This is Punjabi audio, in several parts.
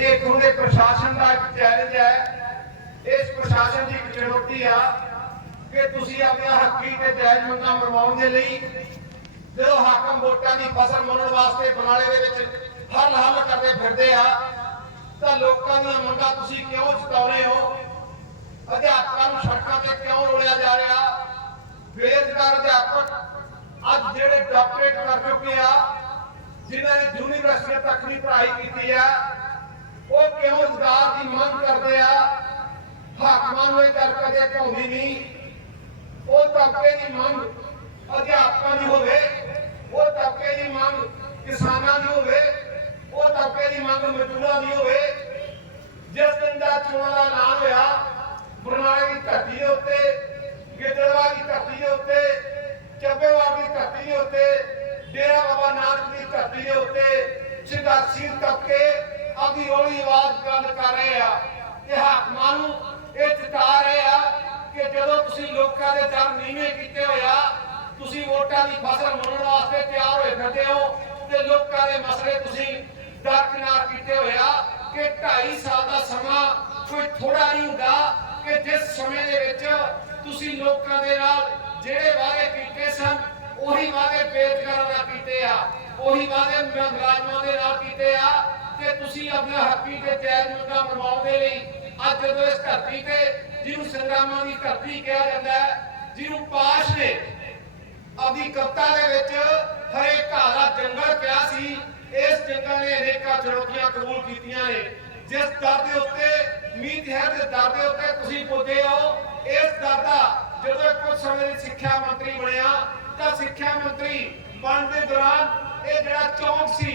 ਇਹ ਇੱਥੋਂ ਦੇ ਪ੍ਰਸ਼ਾਸਨ ਦਾ ਇੱਕ ਚੈਲੰਜ ਹੈ। ਇਸ ਪ੍ਰਸ਼ਾਸਨ ਦੀ ਚੁਣੌਤੀ ਆ ਕਿ ਤੁਸੀਂ ਆਪਣੀਆਂ ਹੱਕੀ ਤੇ ਜਾਇਜ਼ ਮੰਗਾਂ ਮਰਵਾਉਣ ਦੇ ਲਈ ਜਦੋਂ ਹਾਕਮ ਵੋਟਾਂ ਦੀ ਫਸਲ ਮੰਨਣ ਵਾਸਤੇ ਬਨਾਲੇ ਦੇ ਵਿੱਚ ਹੱਲ ਹੱਲ ਕਰਦੇ ਫਿਰਦੇ ਆ, ਤਾਂ ਲੋਕਾਂ ਦੀਆਂ ਮੰਗਾਂ ਤੁਸੀਂ ਕਿਉਂ ਜਿਤਾਉਣੇ ਹੋ? ਅਧਿਆਪਕਾਂ ਨੂੰ ਸੜਕਾਂ ਤੇ ਕਿਉਂ ਰੋਲਿਆ ਜਾ ਰਿਹਾ? ਬੇਰੁਜ਼ਗਾਰ ਅਧਿਆਪਕ ਅੱਜ ਜਿਹੜੇ ਡਾਕਟਰੇਟ ਕਰ ਚੁੱਕੇ ਆ, ਜਿਨ੍ਹਾਂ ਨੇ ਯੂਨੀਵਰਸਿਟੀ ਤੱਕ ਦੀ ਪੜ੍ਹਾਈ ਕੀਤੀ ਆ ਉਹ ਕਿਉਂ ਰੁਜ਼ਗਾਰ ਦੀ ਮੰਗ ਕਰਦੇ ਆ? ਹਾਕਮਾਂ ਨੂੰ ਇਹ ਗੱਲ ਕਦੇ ਭਾਉਂਦੀ ਨਹੀਂ। ਉਹ ਤਬਕੇ ਦੀ ਮੰਗ ਅਧਿਆਪਕਾਂ ਦੀ ਹੋਵੇ ਉਹ ਤਬਕੇ ਦੀ ਮੰਗ ਕਿਸਾਨਾਂ ਦੀ ਹੋਵੇ ਉਹ ਤਬਕੇ ਦੀ ਮੰਗ ਮਜ਼ਦੂਰਾਂ ਦੀ ਹੋਵੇ ਜਿਸ ਦਿਨ ਦਾ ਚੋਣਾਂ ਦਾ ਐਲਾਨ ਹੋਇਆ ਬਰਨਾਲੇ ਦੀ ਧਰਤੀ ਦੇ ਉੱਤੇ ਗਿੱਦੜਵਾ ਦੀ ਧਰਤੀ ਦੇ ਉੱਤੇ ਚੱਬੇਵਾਲ ਦੀ ਧਰਤੀ ਦੇ ਉੱਤੇ ਡੇਰਾ ਬਾਬਾ ਨਾਨਕ ਦੀ ਧਰਤੀ ਦੇ ਉੱਤੇ ਸੰਘਰਸ਼ੀ ਤਬਕੇ ਆਪਦੀ ਹੌਲੀ ਆਵਾਜ਼ ਗੱਲ ਕਰ ਰਹੇ ਆ ਕਿ ਹਾਕਮਾਂ ਨੂੰ ਇਹ ਚਿਤਾ ਰਹੇ ਆ ਕਿ ਜਦੋਂ ਤੁਸੀਂ ਲੋਕਾਂ ਦੇ ਦਰ ਨੀਵੇਂ ਕੀਤੇ ਹੋਇਆ ਤੁਸੀਂ ਵੋਟਾਂ ਦੀ ਫਸਲ ਮੰਨਣ ਵਾਸਤੇ ਤਿਆਰ ਹੋਏ ਫਿਰਦੇ ਹੋ ਤੇ ਲੋਕਾਂ ਦੇ ਮਸਲੇ ਤੁਸੀਂ ਦਰਕਨਾਰ ਕੀਤੇ ਹੋਇਆ ਕਿ 2.5 ਸਾਲ ਦਾ ਸਮਾਂ ਕੋਈ ਥੋੜਾ ਨਹੀਂ ਹੁੰਦਾ ਕਿ ਜਿਸ ਸਮੇਂ ਦੇ ਵਿੱਚ ਤੁਸੀਂ ਲੋਕਾਂ ਦੇ ਨਾਲ ਜਿਹੜੇ ਵਾਅਦੇ ਕੀਤੇ ਸਨ, ਉਹੀ ਵਾਅਦੇ ਬੇਦਕਾਰਾਂ ਨਾਲ ਕੀਤੇ ਆ, ਉਹੀ ਵਾਅਦੇ ਮੁਲਾਜ਼ਮਾਂ ਦੇ ਨਾਲ ਕੀਤੇ ਆ ਤੇ ਤੁਸੀਂ ਆਪਣੇ ਹੱਕੀ ਤੇ ਜਾਇਜ਼ ਮੰਗਾਂ ਮਨਵਾਉਣ ਦੇ ਲਈ ਅੱਜ ਜਦੋਂ ਇਸ ਧਰਤੀ ਤੇ ਜਿਹਨੂੰ ਸੰਗਰਾਮਾਂ ਦੀ ਧਰਤੀ ਕਿਹਾ ਜਾਂਦਾ ਹੈ ਜਿਹਨੂੰ ਪਾਸ਼ ਨੇ ਆਪਦੀ ਕਵਿਤਾ ਦੇ ਵਿੱਚ ਹਰੇ ਘਾਹ ਦਾ ਜੰਗਲ ਪਿਆ ਸੀ, ਇਸ ਜੰਗਲ ਨੇ ਅਨੇਕਾਂ ਚੁਣੌਤੀਆਂ ਕਬੂਲ ਕੀਤੀਆਂ ਨੇ। ਜਿਸ ਦਰ ਦੇ ਉੱਤੇ ਮੀਤ ਹੈ ਦੇ ਦਰ ਦੇ ਉੱਤੇ ਤੁਸੀਂ ਪੁੱਜੇ ਹੋ, ਇਸ ਦਾਦਾ ਜਦੋਂ ਕੁਝ ਸਮੇਂ ਲਈ ਸਿੱਖਿਆ ਮੰਤਰੀ ਬਣਿਆ, ਤਾਂ ਸਿੱਖਿਆ ਮੰਤਰੀ ਬਣ ਦੇ ਦੌਰਾਨ ਇਹ ਜਿਹੜਾ ਚੌਂਕ ਸੀ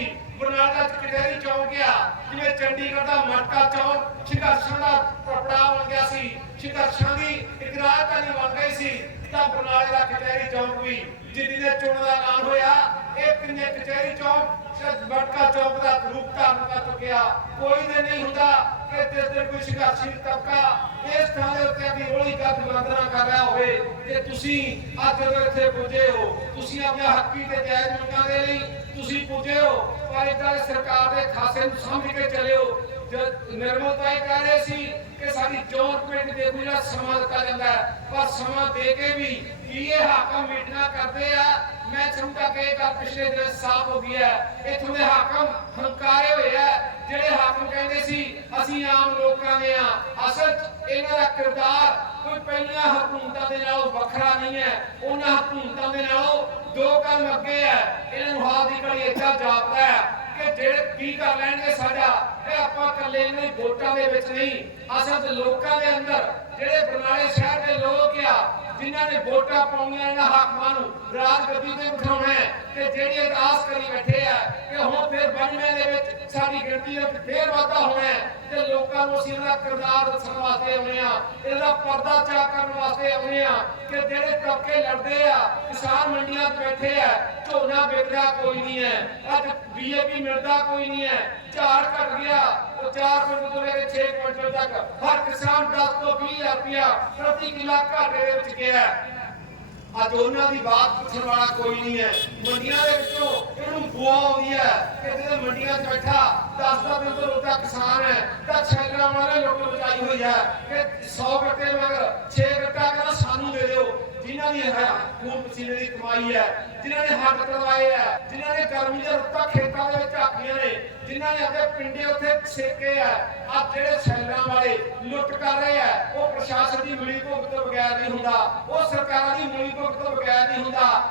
ਕਚਹਿਰੀ ਚੌਂਕ ਆ ਜਿਵੇਂ ਚੰਡੀਗੜ੍ਹ ਦਾ ਮਟਕਾ ਚੌਂਕ ਸੰਘਰਸ਼ਾਂ ਦਾ ਪਪੜਾ ਬਣ ਗਿਆ ਸੀ, ਸੰਘਰਸ਼ਾਂ ਦੀ ਇੱਕ ਰਾਜਧਾਨੀ ਬਣ ਗਈ ਸੀ, ਤਾਂ ਬਰਨਾਲੇ ਦਾ ਕਚਹਿਰੀ ਚੌਂਕ ਵੀ ਜਿੱਦੀ ਦੇ ਚੋਣ ਦਾ ਐਲਾਨ ਹੋਇਆ। ਇਹ ਕਿੰਨੇ ਕਚਹਿਰੀ ਚੌਂਕ ਮਟਕਾ ਚੌਂਕ ਦਾ ਰੂਪ ਧਾਰਨ ਕਰ ਚੁੱਕਿਆ। ਕੋਈ ਦਿਨ ਨਹੀਂ ਹੁੰਦਾ ਕਿ ਜਿਸ ਦਿਨ ਕੋਈ ਸੰਘਰਸ਼ੀ ਤਬਕਾ ਇਸ ਥਾਂ ਦੇ ਉੱਤੇ ਆਪਣੀ ਰੋਲੀ ਗੱਦ ਵੰਦਨਾ ਕਰ ਰਿਹਾ ਹੋਵੇ, ਤੇ ਤੁਸੀਂ ਅੱਜ ਜਦੋਂ ਇੱਥੇ ਪੁੱਜੇ ਹੋ, ਤੁਸੀਂ ਆਪਣੇ ਹੱਕੀ ਤੇ ਜਾਇਜ਼ ਮੰਗਾਂ ਦੇ ਲਈ ਤੁਸੀਂ ਪੁੱਜੇ ਹੋ ਪਰ ਸਰਕਾਰ ਦੇ ਖਾਸੇ ਨੂੰ ਸਮਝ ਕੇ ਚੱਲਿਓ। ਜਦ ਨਿਰਮਲ ਤਾਈ ਕਹਿ ਰਹੇ ਸੀ ਕਿ ਸਾਡੀ ਚੋਣ ਪਿੰਡ ਦੇ ਕੋਈ ਸਮਾਂ ਦਿੱਤਾ ਜਾਂਦਾ ਪਰ ਸਮਾਂ ਦੇ ਕੇ ਵੀ ਕੀ ਇਹ ਹਾਕਮ ਮੀਟਿੰਗਾਂ ਕਰਦੇ ਆ, ਮੈਂ ਸਮਝਦਾ ਕਿ ਇਹ ਗੱਲ ਪਿਛਲੇ ਦਿਨ ਸਾਫ਼ ਹੋ ਗਈ ਹੈ। ਇਥੋਂ ਦੇ ਹਾਕਮ ਹੰਕਾਰੇ ਹੋਏ ਆ, ਜਿਹੜੇ ਹਾਕਮ ਕਹਿੰਦੇ ਸੀ, ਅਸੀਂ ਆਮ ਲੋਕਾਂ ਦੇ ਆ ਅਸਲ ਇਹਨਾਂ ਦਾ ਕਿਰਦਾਰ ਕੋਈ ਪਹਿਲੀਆਂ ਹਕੂਮਤਾਂ ਦੇ ਨਾਲੋਂ ਵੱਖਰਾ ਨਹੀਂ ਹੈ। ਉਹਨਾਂ ਹਕੂਮਤਾਂ ਦੇ ਨਾਲੋਂ ਦੋ ਕਦਮ ਅੱਗੇ ਹੈ। ਇਹਨਾਂ ਨੂੰ ਹਾਲ ਦੀ ਘੜੀ ਇੱਛਾ ਜਾਪਦਾ ਹੈ ਕਿ ਜਿਹੜੇ ਕੀ ਕਰ ਲੈਣਗੇ ਸਾਡਾ, ਇਹ ਆਪਾਂ ਇਕੱਲੇ ਇਹਨਾਂ ਵੋਟਾਂ ਦੇ ਵਿੱਚ ਨਹੀਂ, ਅਸਲ 'ਚ ਲੋਕਾਂ ਦੇ ਅੰਦਰ ਜਿਹੜੇ ਬਰਨਾਲੇ ਸ਼ਹਿਰ ਦੇ ਲੋਕ ਆ, ਜਿਨ੍ਹਾਂ ਨੇ ਵੋਟਾਂ ਪਾਉਣੀਆਂ ਇਹਨਾਂ ਹਾਕਮਾਂ ਨੂੰ ਰਾਜ ਗੱਦੀ ਤੇ ਬਿਠਾਉਣਾ ਹੈ ਤੇ ਜਿਹੜੀ ਅਰਦਾਸ ਕਰੀ ਬੈਠੇ ਆ ਕਿ ਹੁਣ ਫਿਰ ਬਣਵੇਂ ਦੇ ਵਿੱਚ ਸਾਡੀ ਗਿਣਤੀ ਵਿੱਚ ਫੇਰ ਵਾਧਾ ਹੋਣਾ ਹੈ ਤੇ ਲੋਕਾਂ ਨੂੰ ਅਸੀਂ ਇਹਦਾ ਕਿਰਦਾਰ ਦੱਸਣ ਵਾਸਤੇ ਆਉਣੇ ਆ ਇਹਦਾ ਪਰਦਾ ਚਾਕ ਕਰਨ ਵਾਸਤੇ ਆਉਣੇ ਆ ਕਿ ਜਿਹੜੇ ਤਬਕੇ ਲੜਦੇ ਆ, ਕਿਸਾਨ ਮੰਡੀਆਂ 'ਚ ਬੈਠੇ ਆ, ਝੋਨਾ ਵੇਚਦਾ ਕੋਈ ਨਹੀਂ ਹੈ। ਅੱਜ ਬੀਏਪੀ ਮਿਲਦਾ ਕੋਈ ਨਹੀਂ ਹੈ। ਝਾੜ ਘਟ ਗਿਆ, ਉਹ 4 ਕੁਇੰਟਲ ਤੋਂ ਲੈ ਕੇ 6 ਕੁਇੰਟਲ ਤੱਕ ਹਰ ਕਿਸਾਨ 10 ਤੋਂ 20000 ਰੁਪਇਆ ਪ੍ਰਤੀ ਕਿੱਲਾ ਘਾਟੇ ਦੇ ਵਿੱਚ ਗਿਆ ਅੱਜ ਉਹਨਾਂ ਦੀ ਬਾਤ ਪੁੱਛਣ ਵਾਲਾ ਕੋਈ ਨਹੀਂ ਹੈ। ਮੰਡੀਆਂ ਦੇ ਵਿੱਚੋਂ ਇਹਨੂੰ ਬੁਆ ਆਉਂਦੀ ਹੈ ਕਿ ਜਿਹੜੇ ਮੰਡੀਆਂ 'ਚ ਬੈਠਾ 10 ਦਾ ਦਿਨ ਤੋਂ ਰੋਟਾ ਕਿਸਾਨ ਹੈ। ਤਾਂ ਛੈਲਰਾਂ ਵਾਲੇ ਲੁੱਟ ਬਚਾਈ ਹੋਈ ਹੈ। ਕਿ 100 ਗੱਟੇ ਮਗਰ 6 ਗੱਟਾ ਕਹਿੰਦਾ ਸਾਨੂੰ ਦੇ ਦਿਓ। ਜਿਨ੍ਹਾਂ ਦੀ ਹੈ, ਖੂਨ ਪਸੀਨੇ ਦੀ ਕਮਾਈ ਹੈ। ਜਿਨ੍ਹਾਂ ਨੇ ਹੱਥ ਕਰਵਾਏ ਆ ਜਿਨ੍ਹਾਂ ਨੇ ਗਰਮੀ ਦੇ ਰੁੱਤਾਂ ਖੇਤਾਂ ਦੇ ਵਿੱਚ ਆਖੀਆਂ ਨੇ, ਜਿਨ੍ਹਾਂ ਨੇ ਆਪਣੇ ਪਿੰਡੇ ਉੱਥੇ ਸੇਕੇ ਆ ਆ ਜਿਹੜੇ ਸ਼ੈਲਰਾਂ ਵਾਲੇ ਲੁੱਟ ਕਰ ਰਹੇ ਆ ਉਹ ਪ੍ਰਸ਼ਾਸਨ ਦੀ ਮਿਲੀ ਭੁਗਤ ਤੋਂ ਬਗੈਰ ਨਹੀਂ ਹੁੰਦਾ। ਉਹ ਸਰਕਾਰਾਂ ਦੀ ਮਿਲੀ ਭੁਗਤ ਤੋਂ ਬਗੈਰ ਨਹੀਂ ਹੁੰਦਾ।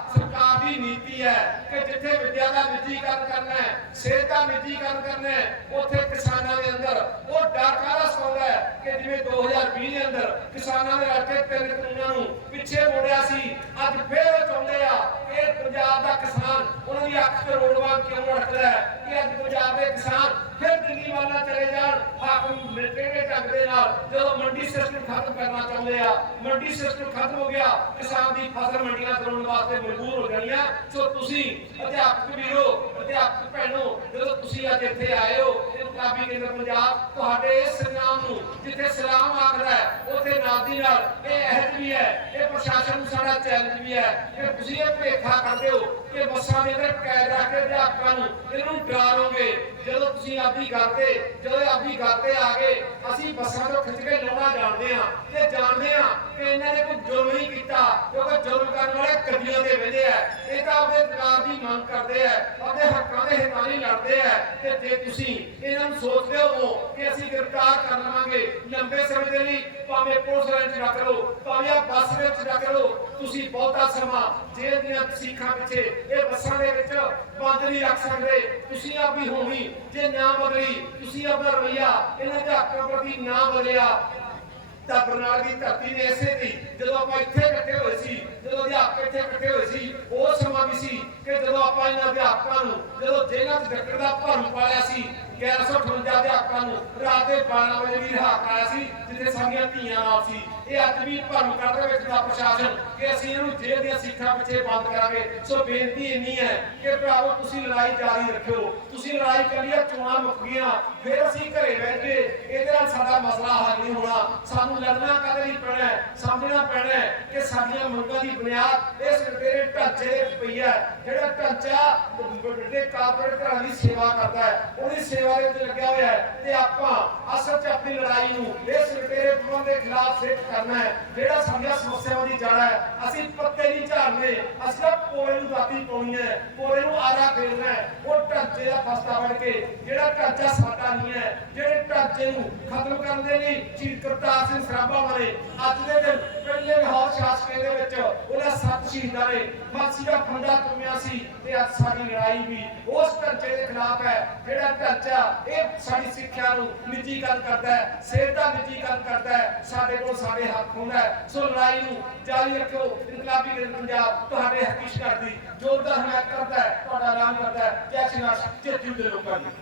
ਸਰਕਾਰ ਹੈ ਕਿ ਜਿੱਥੇ ਵਿਦਿਆ ਦਾ ਨਿੱਜੀਕਰਨ ਕਰਨਾ ਹੈ, ਸਿਹਤ ਦਾ ਨਿੱਜੀਕਰਨ ਕਰਨਾ ਹੈ, ਉੱਥੇ ਕਿਸਾਨਾਂ ਦੇ ਅੰਦਰ ਉਹ ਡਰ ਕਾਹਦਾ ਸੌਂਦਾ ਹੈ ਕਿ ਜਿਵੇਂ 2020 ਦੇ ਅੰਦਰ ਕਿਸਾਨਾਂ ਦੇ ਰੱਖੇ ਤਿੰਨ ਕਾਨੂੰਨਾਂ ਨੂੰ ਪਿੱਛੇ ਮੋੜਿਆ ਸੀ, ਅੱਜ ਫੇਰ ਚਾਹੁੰਦੇ ਆ ਕਿ ਇਹ ਪੰਜਾਬ ਦਾ ਕਿਸਾਨ ਉਹਨਾਂ ਦੀ ਅੱਖ ਤੇ ਰੋੜਵਾ ਕਿਉਂ ਰੱਖਦਾ ਹੈ ਕਿ ਅੱਜ ਪੰਜਾਬ ਦੇ ਕਿਸਾਨ ਫਿਰ ਦਿੱਲੀ ਵਾਲਾ ਚਲੇ ਜਾਣ ਹਾਕਮ ਮਿਲਟੇਗੇ ਢੰਗ ਦੇ ਨਾਲ ਜਦੋਂ ਮੰਡੀ ਸਿਸਟਮ ਖਤਮ ਕਰਨਾ ਚਾਹੁੰਦੇ ਆ, ਮੰਡੀ ਸਿਸਟਮ ਖਤਮ ਹੋ ਗਿਆ, ਕਿਸਾਨ ਦੀ ਫਸਲ ਮੰਡੀਆਂ ਕਰਾਉਣ ਵਾਸਤੇ ਮਜਬੂਰ ਹੋ ਜਾਣੀਆਂ। ਸੋ ਤੁਸੀਂ ਅਧਿਆਪਕ ਵੀਰੋ, ਅਧਿਆਪਕ ਭੈਣੋ, ਜਦੋਂ ਤੁਸੀਂ ਅੱਜ ਇੱਥੇ ਆਏ ਹੋ ਇਹ ਕੇਂਦਰ ਪੰਜਾਬ ਤੁਹਾਡੇ ਇਸ ਨਾਮ ਨੂੰ, ਜਿੱਥੇ ਸਲਾਮ ਆਖਦਾ ਹੈ, ਉੱਥੇ ਨਾਲ ਦੀ ਨਾਲ ਇਹ ਅਹਿਦ ਵੀ ਹੈ ਇਹ ਪ੍ਰਸ਼ਾਸਨ ਨੂੰ ਸਾਡਾ ਚੈਲੰਜ ਵੀ ਹੈ ਕਿ ਤੁਸੀਂ ਇਹ ਭੇਖਾ ਕਰਦੇ ਹੋ ਕਿ ਬੱਸਾਂ ਦੇ ਅੰਦਰ ਕੈਦ ਰੱਖ ਕੇ ਅਧਿਆਪਕਾਂ ਨੂੰ ਇਹਨੂੰ ਡਰਾਓਗੇ ਜਦੋਂ ਤੁਸੀਂ ਆਪਦੀ ਗੱਲ ਤੇ, ਜਦੋਂ ਇਹ ਆਪਦੀ ਗੱਲ ਤੇ ਆ ਗਏ, ਅਸੀਂ ਬੱਸਾਂ ਤੋਂ ਖਿੱਚ ਕੇ ਲਾਉਣਾ ਜਾਣਦੇ ਹਾਂ ਤੇ ਜਾਣਦੇ ਹਾਂ ਕਿ ਇਹਨਾਂ ਨੇ ਕੋਈ ਜ਼ੁਲਮ ਨਹੀਂ ਕੀਤਾ, ਕਿਉਂਕਿ ਜ਼ੁਲਮ ਕਰਨ ਵਾਲੇ ਕੱਡੀਆਂ ਦੇ ਵੇਲੇ ਆ। ਇਹ ਤਾਂ ਆਪਣੇ ਅਧਿਕਾਰ ਦੀ ਮੰਗ ਕਰਦੇ ਆ ਆਪਣੇ ਹੱਕਾਂ ਦੇ ਹਿੱਤਾਂ ਲਈ ਲੜਦੇ ਆ। ਤੇ ਜੇ ਤੁਸੀਂ ਇਹਨਾਂ ਨੂੰ ਸੋਚਦੇ ਹੋ ਕਿ ਅਸੀਂ ਗ੍ਰਿਫਤਾਰ ਕਰ ਲਵਾਂਗੇ, ਲੰਬੇ ਸਮੇਂ ਦੇ ਲਈ ਭਾਵੇਂ ਪੁਲਿਸ ਲਾਈਨ 'ਚ ਰੱਖ ਲਓ ਭਾਵੇਂ ਆ ਬੱਸ ਵਿੱਚ ਰੱਖ ਲਓ ਤੁਸੀਂ ਬਹੁਤਾ ਸਮਾਂ ਜੇਲ੍ਹ ਦੀਆਂ ਸੀਖਾਂ ਪਿੱਛੇ, ਇਹ ਬੱਸਾਂ ਦੇ ਵਿੱਚ ਬੰਦ ਨਹੀਂ ਰੱਖ ਸਕਦੇ। ਤੁਸੀਂ ਆਪੀ ਹੋਣੀ, ਜੇ ਨਾ ਬਦਲੀ, ਤੁਸੀਂ ਆਪਣਾ ਰਵਈਆ, ਇਹਨਾਂ ਦੇ ਹੱਕਾਂ ਪ੍ਰਤੀ ਨਾ ਬਦਲਿਆ ਤਾਂ ਬਰਨਾਲ ਦੀ ਧਰਤੀ ਨੇ ਇਸੇ ਦੀ, ਜਦੋਂ ਆਪਾਂ ਇੱਥੇ ਇਕੱਠੇ ਹੋਏ ਸੀ, ਜਦੋਂ ਅਧਿਆਪਕ ਇੱਥੇ ਇਕੱਠੇ ਹੋਏ ਸੀ, ਉਹ ਸਮਾਂ ਵੀ ਸੀ ਕਿ ਜਦੋਂ ਆਪਾਂ ਇਹਨਾਂ ਅਧਿਆਪਕਾਂ ਨੂੰ, ਜਦੋਂ ਜੇਲ੍ਹਾਂ 'ਚ ਡੱਕਰ ਦਾ ਭਰਮ ਪਾਇਆ ਸੀ 1158 ਅਧਿਆਪਕਾਂ ਨੂੰ, ਰਾਤ ਦੇ 12 ਵਜੇ ਵੀ ਰਿਹਾ ਕਰਾਇਆ ਸੀ, ਜਿੱਥੇ ਸਾਡੀਆਂ ਧੀਆਂ ਨਾਲ ਸੀ। ਇਹ ਅੱਜ ਵੀ ਭਰਮ ਕਰਦੇ ਵਿੱਚ ਦਾ ਪ੍ਰਸ਼ਾਸਨ ਕਿ ਅਸੀਂ ਇਹਨੂੰ ਜੇਲ੍ਹ ਦੀਆਂ ਸਿੱਖਾਂ ਪਿੱਛੇ ਬੰਦ ਕਰਾਂਗੇ। ਸੋ ਬੇਨਤੀ ਇੰਨੀ ਹੈ ਕਿ ਭਰਾਵੋ, ਤੁਸੀਂ ਲੜਾਈ ਜਾਰੀ ਰੱਖਿਓ। ਤੁਸੀਂ ਲੜਾਈ ਕਰੀਏ ਚੋਣਾਂ ਮੁੱਕ ਗਈਆਂ, ਫਿਰ ਅਸੀਂ ਘਰੇ ਬੈਠ ਕੇ ਇਹਦੇ ਨਾਲ ਸਾਡਾ ਮਸਲਾ ਹੱਲ ਨਹੀਂ ਹੋਣਾ। ਸਾਨੂੰ ਲੜਨਾ ਕਦੇ ਨਹੀਂ ਪੈਣਾ ਸਮਝਣਾ ਪੈਣਾ ਕਿ ਸਾਡੀਆਂ ਮੰਗਾਂ ਦੀ ਬੁਨਿਆਦ ਇਸ ਤੇਰੇ ਢਾਂਚੇ ਦੇ ਵਿੱਚ ਪਈ ਹੈ। ਜਿਹੜਾ ਢਾਂਚਾ ਵੱਡੇ ਕਾਰਪੋਰੇਟ ਘਰਾਂ ਦੀ ਸੇਵਾ ਕਰਦਾ ਹੈ, ਉਹਦੀ ਸੇਵਾ ਦੇ ਵਿੱਚ ਲੱਗਿਆ ਹੋਇਆ ਹੈ। ਤੇ ਆਪਾਂ ਅਸਲ 'ਚ ਆਪਣੀ ਲੜਾਈ ਨੂੰ ਇਸ ਤੇਰੇ ਗੁਰੂਆਂ ਦੇ ਖਿਲਾਫ ਸਿੱਖ ਕਰਨਾ ਹੈ। ਜਿਹੜਾ ਸਾਡੀਆਂ ਸਮੱਸਿਆਵਾਂ ਦੀ ਜੜ ਹੈ, ਅਸੀਂ ਪੱਤੇ ਨਹੀਂ ਝਾੜਨੇ। ਅਸੀਂ ਤਾਂ ਪੋਲੇ ਨੂੰ ਦਾਤੀ ਪਾਉਣੀ ਹੈ। ਕੋਲੇ ਨੂੰ ਆਰਾ ਫੇਰਨਾ ਹੈ। ਉਹ ਢਾਂਚੇ ਦਾ ਫਸਤਾ ਬਣ ਕੇ ਜਿਹੜਾ ਢਾਂਚਾ ਸਾਡਾ ਨਹੀਂ ਹੈ, ਜਿਹੜੇ ਢਾਂਚੇ ਨੂੰ ਖਤਮ ਕਰਨ ਦੇ ਲਈ ਸ਼ਹੀਦ ਸਿੰਘ ਸਰਾਭਾ ਵਾਲੇ ਅੱਜ ਦੇ ਦਿਨ ਪਹਿਲੇ ਲਾਹੌਰ ਸ਼ਾਸਕੇ ਦੇ ਵਿੱਚ। ਉਹਨਾਂ ਸੱਤ ਸ਼ਹੀਦਾਂ ਨੇ। ਫਾਂਸੀ ਦਾ ਫੰਦਾ ਤੁਮਿਆ ਸੀ ਤੇ ਅੱਜ ਸਾਡੀ ਲੜਾਈ ਵੀ ਉਸ ਢਾਂਚੇ ਦੇ ਖਿਲਾਫ ਹੈ। ਜਿਹੜਾ ਢਾਂਚਾ ਇਹ ਸਾਡੀ ਸਿੱਖਿਆ ਨੂੰ ਨਿੱਜੀਕਰਨ ਕਰਦਾ ਹੈ, ਸਿਹਤ ਦਾ ਨਿੱਜੀਕਰਨ ਕਰਦਾ ਹੈ, ਸਾਡੇ ਕੋਲ ਸਾਡੇ ਹੱਕ ਹੁੰਦਾ ਹੈ। ਸੋ ਲੜਾਈ ਨੂੰ ਜਾਰੀ ਰੱਖੋ ਇਨਕਲਾਬੀ ਕੇਂਦਰ ਪੰਜਾਬ ਤੁਹਾਡੇ ਹੱਕੀ ਸ਼ਿਕਾਰ ਜੋਰਦਾਰ ਹਮਾਇਤ ਕਰਦਾ ਹੈ, ਤੁਹਾਡਾ ਐਲਾਨ ਕਰਦਾ ਹੈ। ਜੈ ਸ਼੍ਰੀ ਰਾਮ। ਦੇ ਲੋਕਾਂ ਦੀ।